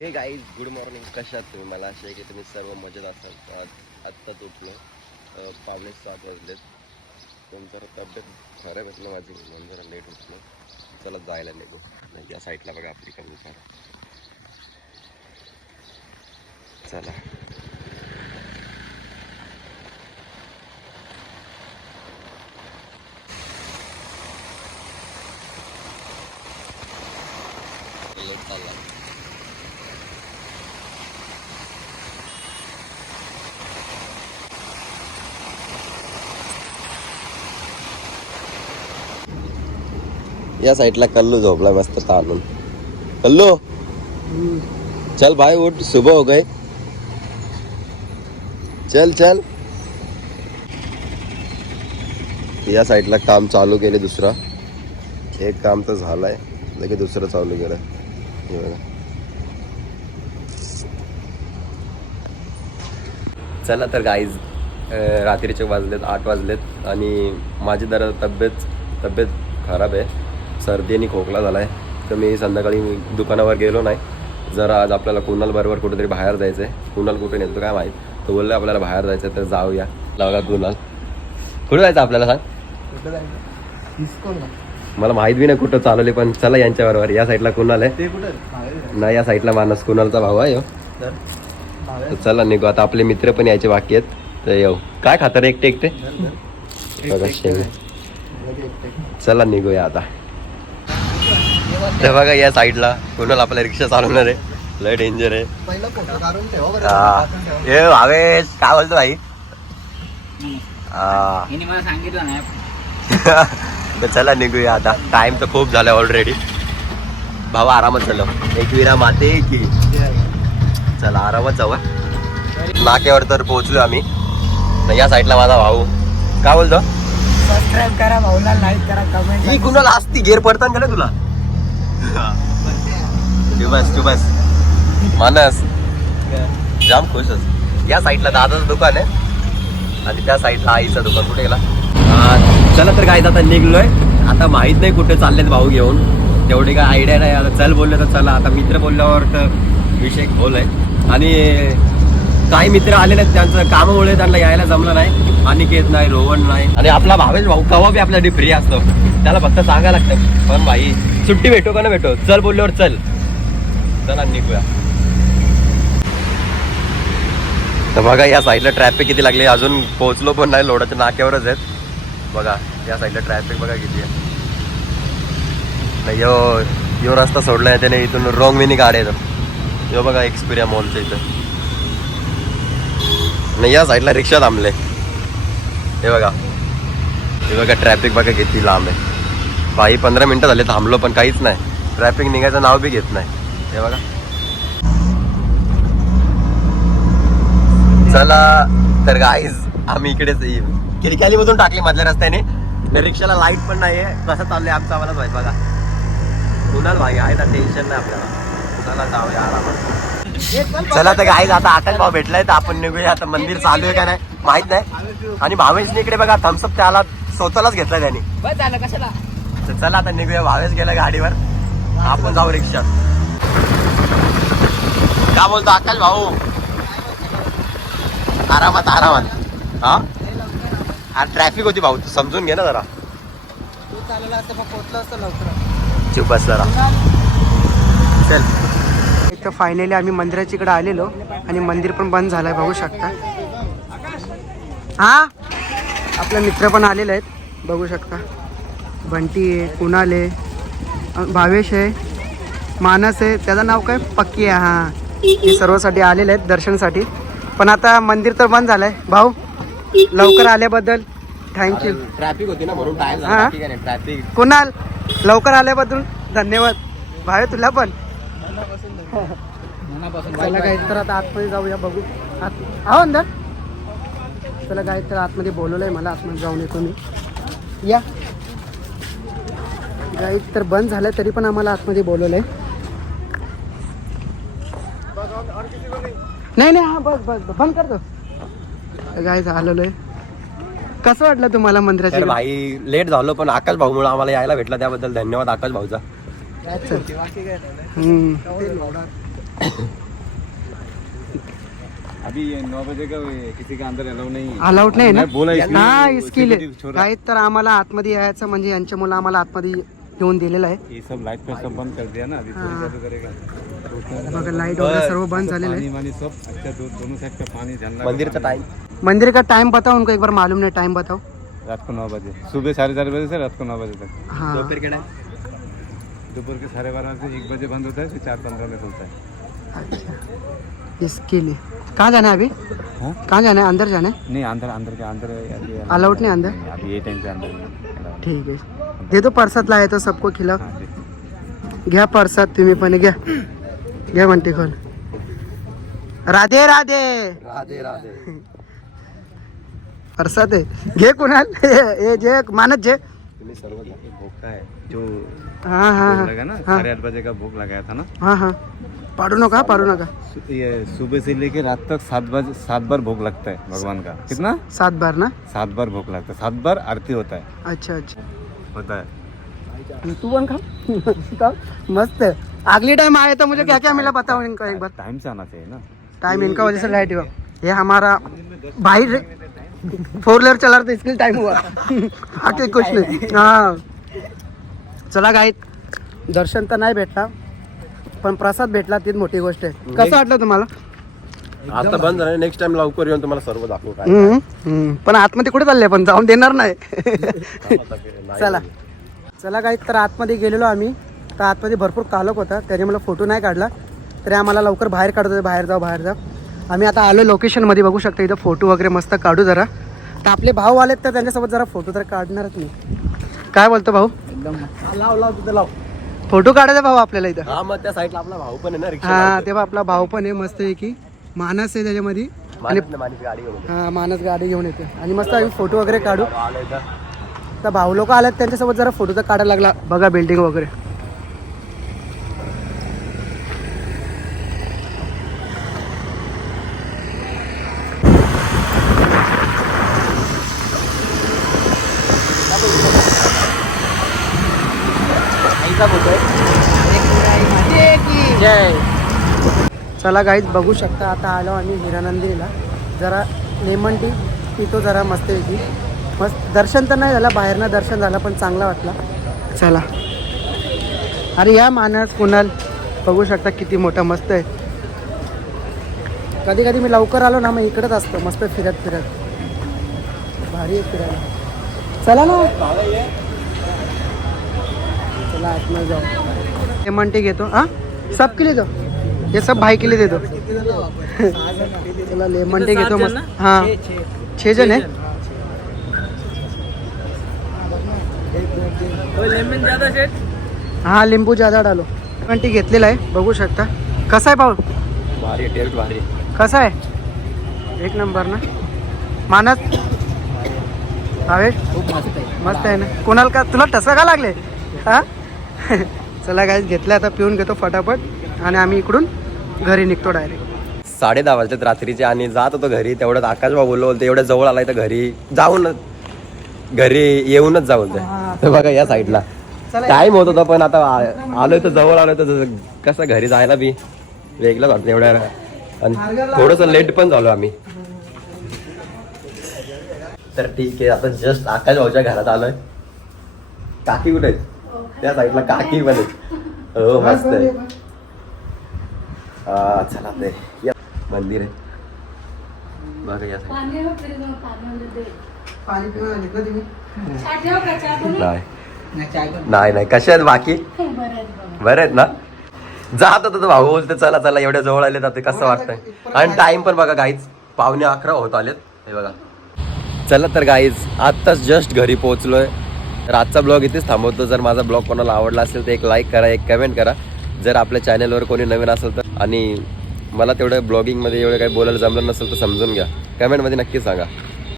हे guys good morning. कशात तुम्ही? मला असे आहे की तुम्ही सर्व मजेत असाल. आज आत्ताच उठलो, 7:15 वाजलेत. पण जरा तब्येत खराब आहे माझी, म्हणून जरा लेट उठलो. चला जायला निघू. नाही या साईडला बघा आपली कमी करा. चला लेट चालला. या साईडला कल्लू झोपला मस्त ताणून. कल्लू चल भाई उठ, सुबह हो गए. चल चल. या साईडला काम चालू केले. दुसरा एक काम तर झालंय, लगेच दुसरं चालू केलं. हे बघा. चला तर गाईज, रात्रीचे वाजलेत 8 वाजलेत आणि माझी जरा तब्येत खराब आहे. सर्दी आणि खोकला झाला आहे. तर मी संध्याकाळी दुकानावर गेलो नाही. जरा आज आपल्याला कुणाल बरोबर कुठेतरी बाहेर जायचं आहे. कुणाल कुठे नेतो काय माहीत. तो बोलला आपल्याला बाहेर जायचं आहे, तर जाऊया. लागा कुणाल, कुठे जायचं आपल्याला सांग. कुठं जायचं? मला माहीत बी नाही कुठं चालवले, पण चला यांच्याबरोबर. या साईडला कुणाल आहे ते कुठं नाही, या साईडला मानस कुणालचा भाऊ आहे. तर चला निघू आता. आपले मित्र पण यायचे बाकी आहेत, तर येऊ. काय खातात एकटे बघा शेंग. चला निघूया आता. तर बघा या साईडला कुणाल आपल्या रिक्षा चालवणार आहे. लय डेंजर आहे. पहिला फोटो काढून ठेवा बरं. ए भावेश, काय बोलतो भाई? मला सांगितलं नाही. तर चला निघूया आता. टाइम तर खूप झाला ऑलरेडी. भावा आरामात चलो. एक विरा माते की. चला आरामात जाऊ. नाक्यावर तर पोहोचलो आम्ही. या साईडला माझा भाऊ. काय बोलतो? सबस्क्राईब करा, भाऊला लाईक करा, कमेंट. ही कुणाला असती गेअर पडताना का ना तुला? तू बस मानस जाम खुशच. या साईडला दादाचं दुकान आहे आणि त्या साईडला आईचं दुकान. कुठे गेला? चला तर काय आता निघलोय. आता माहित नाही कुठे चाललेत भाऊ घेऊन, तेवढी काय आयडिया नाही. आता चल बोलले तर चला. आता मित्र बोलल्यावर तर विषय खोल आहे. आणि काही मित्र आले नाहीत, त्यांचं कामामुळे त्यांना यायला जमलं नाही. अनिकेत नाही, रोहन नाही. आणि आपला भावेश भाऊ कवा बी आपल्यासाठी फ्री असतो. त्याला फक्त सांगायला लागतं, पण भाई सुट्टी भेटो का ना भेटो, चल बोलल्यावर चल. चला निघूया. तर बघा या साईडला ट्रॅफिक किती लागली. अजून पोहोचलो पण नाही, लोडाच्या नाक्यावरच आहेत. बघा या साईडला ट्रॅफिक बघा किती आहे. नाही यो रस्ता सोडलाय त्याने, इथून रॉंग वेनी गाडी येतात. यो बघा एक्सपिरिया मॉलच्या इथं. नाही या साईडला रिक्षा थांबले. हे बघा ट्रॅफिक बघा किती लांब आहे. भाई 15 मिनिटं झाले थांबलो पण काहीच नाही. ट्रॅफिक निघायचं नाव बी घेत नाही. हे बघा. चला तर गाईज आम्ही इकडेच खिडक्याली मधून टाकली मधल्या रस्त्याने. रिक्षाला लाईट पण नाहीये. कसं चाललंय आमचं आम्हालाच माहित. बघा कुणाल भाई आहे ना, टेन्शन नाही आपल्याला. चला जाऊया आरामात. चला तर गाईज आता आकाश भाऊ भेटलाय, तर आपण निघूया. आता मंदिर चालू आहे का नाही माहित नाही. आणि भावेशने इकडे बघा थम्सअप त्याला स्वतःलाच घेतला त्यांनी. बस झालं कशाला. तर चला आता निघूया. भावेश गेला गाडीवर, आपण जाऊ रिक्षात. काय बोलतो आकाश भाऊ? आरामात हा ट्रॅफिक होती भाऊ, तू समजून घे ना जरा. तू चालला असतं मग पोहोचलं असतं लवकर. चुप बस जरा. चल. इथं फायनली आम्ही मंदिराच्या इकडे आलेलो आणि मंदिर पण बंद झालंय, बघू शकता. हा आपले मित्र पण आलेले आहेत, बघू शकता. बंटी आहे, कुणाल आहे, भावेश आहे, मानस आहे, त्याचं नाव काय पक्की आहे. हां हे सर्वसाठी आलेले आहेत दर्शनासाठी. पण आता मंदिर तर बंद झालंय. भाऊ लवकर आल्याबद्दल थँक्यू. ट्रॅफिक होती ना म्हणून टाइम हा? झाला. ठीक आहे ट्रॅफिक. कुणाल लवकर आल्याबद्दल धन्यवाद. भावे तुला पण. चला काय तर आता आतमध्ये जाऊया, बघू हो अंदर. चला काय तर आतमध्ये बोलवलंय मला, आतमध्ये जाऊन येतो मी. या गाईड तर बंद झालंय तरी पण आम्हाला आतमध्ये बोलवलंय. नाही हा बस बंद करतो. काय आलेलो आहे. कसं वाटलं तुम्हाला मंदिराच्या? तर भाई लेट झालो पण आकाश भाऊ मुळे आम्हाला यायला भेटला, त्याबद्दल धन्यवाद आकाश भाऊचा. अभी 9 बजे का किसी का अंदर अलाउ नहीं है. अलाउट नाही ना मैं बोला इसलिए हा वो इसके security लिए छोड़ काही तर आम्हाला आतमध्ये यायचं म्हणजे यांच्या मुलं आम्हाला आतमध्ये येऊन दिलेलं आहे. ये सब लाइट पे सब बंद कर दिया ना. अभी थोड़ी चालू करेगा. बघा लाईट वगैरे सर्व बंद झालेलं पानी आहे. वानी सब अच्छा दोनों साइड का पानी झरना. मंदिरचा टाइम मंदिर का टाइम बताओ उनको एक बार मालूम नहीं टाइम बताओ. रात को 9 बजे. सुबह 4:30 बजे से रात को 9 बजे तक. हाँ दोपहर के टाइम दोपहर के 12:30 से 1 बजे बंद होता है, फिर 4:15 में खुलता है. अच्छा इसके लिए कहाँ जाना है अभी? हाँ? कहाँ जाना है? अंदर जाना है? नहीं अंदर के अंदर अभी अलाउड नहीं अंदर? अभी ये टाइम से अंदर नहीं. ठीक आहे दे दो परसात लाये तो सबको खिलाओ. हाँ, ठीक. घ्या परसात तुम्ही पण घ्या घ्या म्हणते कोण. राधे राधे राधे राधे. परसात आहे घे कुणाल हे जे मानत जे तुम्ही सर्व भोग का है जो हाँ हाँ भोग लगा ना. हाँ 8:30 बजे का भोग लगाया था ना. हाँ हाँ पाडू नका पाडू नका. ये सुबह से लेके रात तक 7 बार भोग लगता है भगवान का. कितना? 7 बार ना. 7 बार भोग लगता है. 7 बार आरती होता है. अच्छा अच्छा होता है. तू पण खा मस्त है. अगली टाइम आए तो मुझे क्या क्या मिला बताओ इनको एक बार. टाइम से आना चाहिए ना. टाइम इनका वजह से लाइट हुआ. ये हमारा भाई 4 व्हीलर चला रहा था इसके लिए टाइम हुआ बाकी कुछ नाही. हाँ चला गाईत दर्शन तर नाही भेटला पण प्रसाद भेटला तीच मोठी गोष्ट आहे. कसं वाटलं तुम्हाला? आता बंद झालं. नेक्स्ट टाइम लवकर येऊन तुम्हाला सर्व दाखवू काय. पण आतमध्ये कुठे चालले पण जाऊन देणार नाही. चला चला गाईत तर आतमध्ये गेलेलो आम्ही. तर आतमध्ये भरपूर कालक होता त्याने मला फोटो नाही काढला तरी आम्हाला लवकर बाहेर काढत होते. बाहेर जाऊ बाहेर जाऊ. आम्ही आता आलो लोकेशनमध्ये बघू शकता इथं फोटो वगैरे मस्त काढू जरा. तर आपले भाऊ आलेत तर त्यांच्यासोबत जरा फोटो तर काढणारच नाही. काय बोलतो भाऊ? लाव लाव तिथं लाव. फोटो काढायचा भाऊ आपल्याला इथं. हा मग त्या साईडला आपला भाऊ पण आहे ना रिक्षा. हा तेव्हा आपला भाऊ पण आहे मस्त आहे की मानस आहे त्याच्यामध्ये. आणि माणूस गाडी घेऊन हा मानस गाडी घेऊन येते आणि मस्त आम्ही फोटो वगैरे काढू. आलोय का? तर भाऊ लोक आलेत त्यांच्यासोबत जरा फोटो तर काढायला लागला. बघा बिल्डिंग वगैरे. जय. चला गाईज बघू शकता आता आलो आम्ही हिरानंदीला. जरा लेमन टी पितो जरा मस्तपैकी. मस्त दर्शन तर नाही झालं बाहेरनं दर्शन झालं पण चांगला वाटला. चला अरे या मानस कुणाल बघू शकता किती मोठा मस्त आहे. कधी कधी मी लवकर आलो ना मग इकडंच असतो मस्त फिरत फिरत. भारी आहे फिरायला. चला ना चला आतमध्ये जाऊ. लेमन टी घेतो. हां सब के लिए दो. ये सब भाई के लिए दे दो. चला लेमन टी घेतो मस्त. हाँ 6 जण आहे. हाँ लिंबू ज़्यादा डालो. लेमन टी घेतलेला आहे बघू शकता. कसा आहे भाऊ? भारी टेस्ट भारी. कसा आहे? एक नंबर ना. मानस भावेश मस्त आहे ना. कोणाला का तुला टसा का लागले? हां चला गाईज घेतलं आता पिऊन घेतो फटाफट आणि आम्ही इकडून घरी निघतो डायरेक्ट. 10:30 वाजलेत रात्रीचे आणि जात होतो घरी. तेवढ्यात आकाश भाऊ बोलतो एवढ्या जवळ आलाय तर घरी जाऊन घरी येऊनच जाऊन तर बघा या साईडला टाइम होत होता पण आता आलोय तर जवळ आलोय तर कसं घरी जायला बी वेगळंच वाटतं एवढ्या. आणि थोडंसं लेट पण झालो आम्ही. तर ठीक आहे आता जस्ट आकाश भाऊच्या घरात आलोय. काकी कुठे आहेत? त्या साईडला काकी पण आहेत. हो मस्त आहे. हा चला ते या मंदिर आहे बघा या side. पाणी पिऊन घेतलं तुम्ही? नाही नाही कशा आहेत बाकी? बरं आहेत ना. जात होतं भाऊ बोलते चला चला एवढ्या जवळ आले जाते कसं वाटतंय. आणि टाइम पण बघा गाईज 11:15 होत आलेत हे बघा. चला तर गाईज आत्ताच जस्ट घरी पोहोचलोय. तर आजचा ब्लॉग इथेच थांबवतो. जर माझा ब्लॉग कोणाला आवडला असेल तर एक लाईक करा, एक कमेंट करा. जर आपल्या चॅनलवर कोणी नवीन असेल तर आणि मला तेवढं ब्लॉगिंगमध्ये एवढं काही बोलायला जमलं नसेल तर समजून घ्या. कमेंटमध्ये नक्की सांगा.